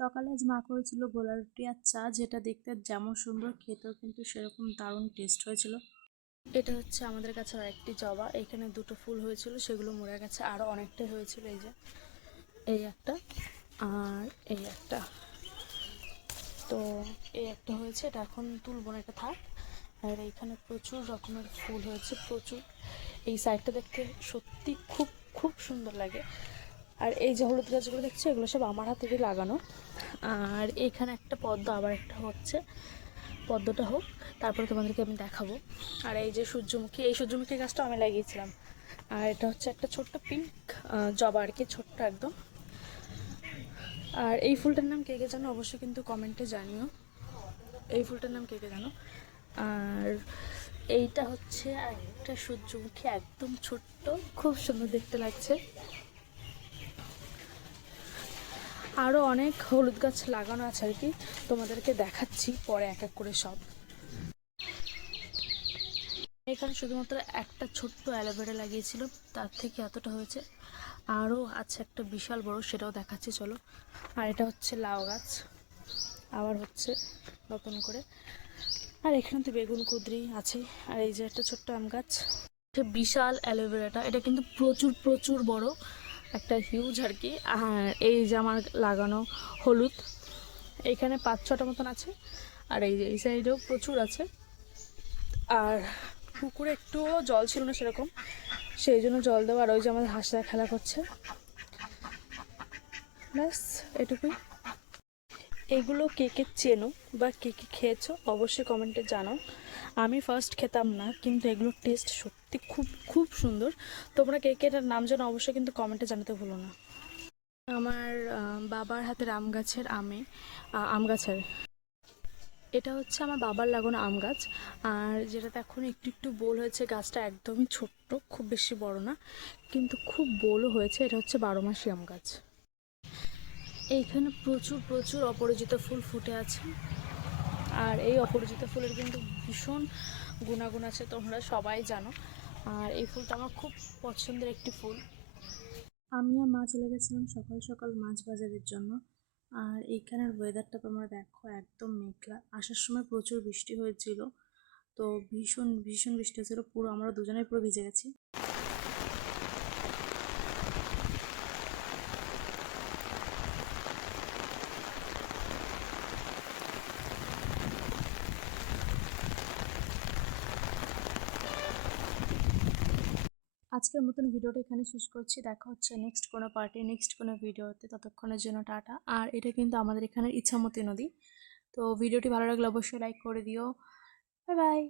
সকালে আজ মা করেছিল গোলা রুটি আর চা, যেটা দেখতে যেমন সুন্দর খেতেও কিন্তু সেরকম দারুণ টেস্ট হয়েছিল। এটা হচ্ছে আমাদের কাছে একটি জবা, এখানে দুটো ফুল হয়েছিল, সেগুলো মরে গেছে, আরও অনেকটাই হয়েছিল। এই যে এই একটা আর এই একটা, তো এই একটা হয়েছে, এটা এখন তুলবো না, এটা থাক। আর এইখানে প্রচুর রকমের ফুল হয়েছে, প্রচুর। এই সাইডটা দেখতে সত্যি খুব খুব সুন্দর লাগে। আর এই যে হলুদ গাছগুলো দেখছি, এগুলো সব আমার হাতেরই লাগানো। আর এখানে একটা পদ্ম, আবার একটা হচ্ছে, পদ্মটা হোক তারপরে তোমাদেরকে আমি দেখাবো। আর এই যে সূর্যমুখী, এই সূর্যমুখী গাছটা আমি লাগিয়েছিলাম। আর এটা হচ্ছে একটা ছোট্ট পিঙ্ক জবা আর কি, ছোট্ট একদম। আর এই ফুলটার নাম কে কে জানো অবশ্যই কিন্তু কমেন্টে জানিও, এই ফুলটার নাম কে কে জানো। আর এইটা হচ্ছে একটা সূর্যমুখী, একদম ছোট্ট, খুব সুন্দর দেখতে লাগছে। আরও অনেক হলুদ গাছ লাগানো আছে আর কি, তোমাদেরকে দেখাচ্ছি পরে এক এক করে সব। এখানে শুধুমাত্র একটা ছোট্ট অ্যালোভেরা লাগিয়েছিল, তার থেকে এতটা হয়েছে। আরও আছে একটা বিশাল বড়, সেটাও দেখাচ্ছি চলো। আর এটা হচ্ছে লাউ গাছ, আবার হচ্ছে নতুন করে। আর এখানে তো বেগুন কুঁদরি আছে। আর এই যে একটা ছোট্ট আম গাছ, বিশাল অ্যালোভেরাটা, এটা কিন্তু প্রচুর প্রচুর বড়, একটা হিউজ আর কি। আর এই যে আমার লাগানো হলুদ, এইখানে 5-6টা মতন আছে। আর এই যে এই সাইডেও প্রচুর আছে। আর পুকুরে একটুও জল ছিল না সেরকম, সেই জন্য জল দেওয়া। আর ওই যে আমাদের হাঁসরা খেলা করছে, ব্যাস এটুকুই। এগুলো কে কে চেনো বা কে কে খেয়েছো অবশ্যই কমেন্টে জানাও। আমি ফার্স্ট খেতাম না, কিন্তু এগুলোর টেস্ট সত্যি খুব খুব সুন্দর। তোমরা কে কে এটার নাম জানো অবশ্যই কিন্তু কমেন্টে জানাতে ভুলো না। আমার বাবার হাতের আম গাছের আম গাছের এটা হচ্ছে আমার বাবার লাগানো আম গাছ। আর যেটাতে এখন একটু একটু বোল হয়েছে, গাছটা একদমই ছোট্ট, খুব বেশি বড় না, কিন্তু খুব বোলও হয়েছে। এটা হচ্ছে 12 মাসি আম গাছ। এইখানে প্রচুর প্রচুর অপরাজিতা ফুল ফুটে আছে। আর এই অপরাজিতা ফুলের কিন্তু ভীষণ গুণাগুণ আছে, তোমরা সবাই জানো। আর এই ফুলটা আমার খুব পছন্দের একটি ফুল। আমি আর মা চলে গেছিলাম সকাল সকাল মাছ বাজারের জন্য। আর এইখানের ওয়েদারটা তোমরা দেখো, একদম মেঘলা। আসার সময় প্রচুর বৃষ্টি হয়েছিল, তো ভীষণ ভীষণ বৃষ্টি হয়েছিল, পুরো আমরা দুজনেই পুরো ভিজে গেছি। আজকের মতন ভিডিওটা এখানে শেষ করছি, দেখা হচ্ছে নেক্সট কোনো পার্টি, নেক্সট কোনো ভিডিওতে। ততক্ষণের জন্য টাটা। আর এটা কিন্তু আমাদের এখানের ইচ্ছামতি নদী। তো ভিডিওটি ভালো লাগলে অবশ্যই লাইক করে দিও। Bye bye.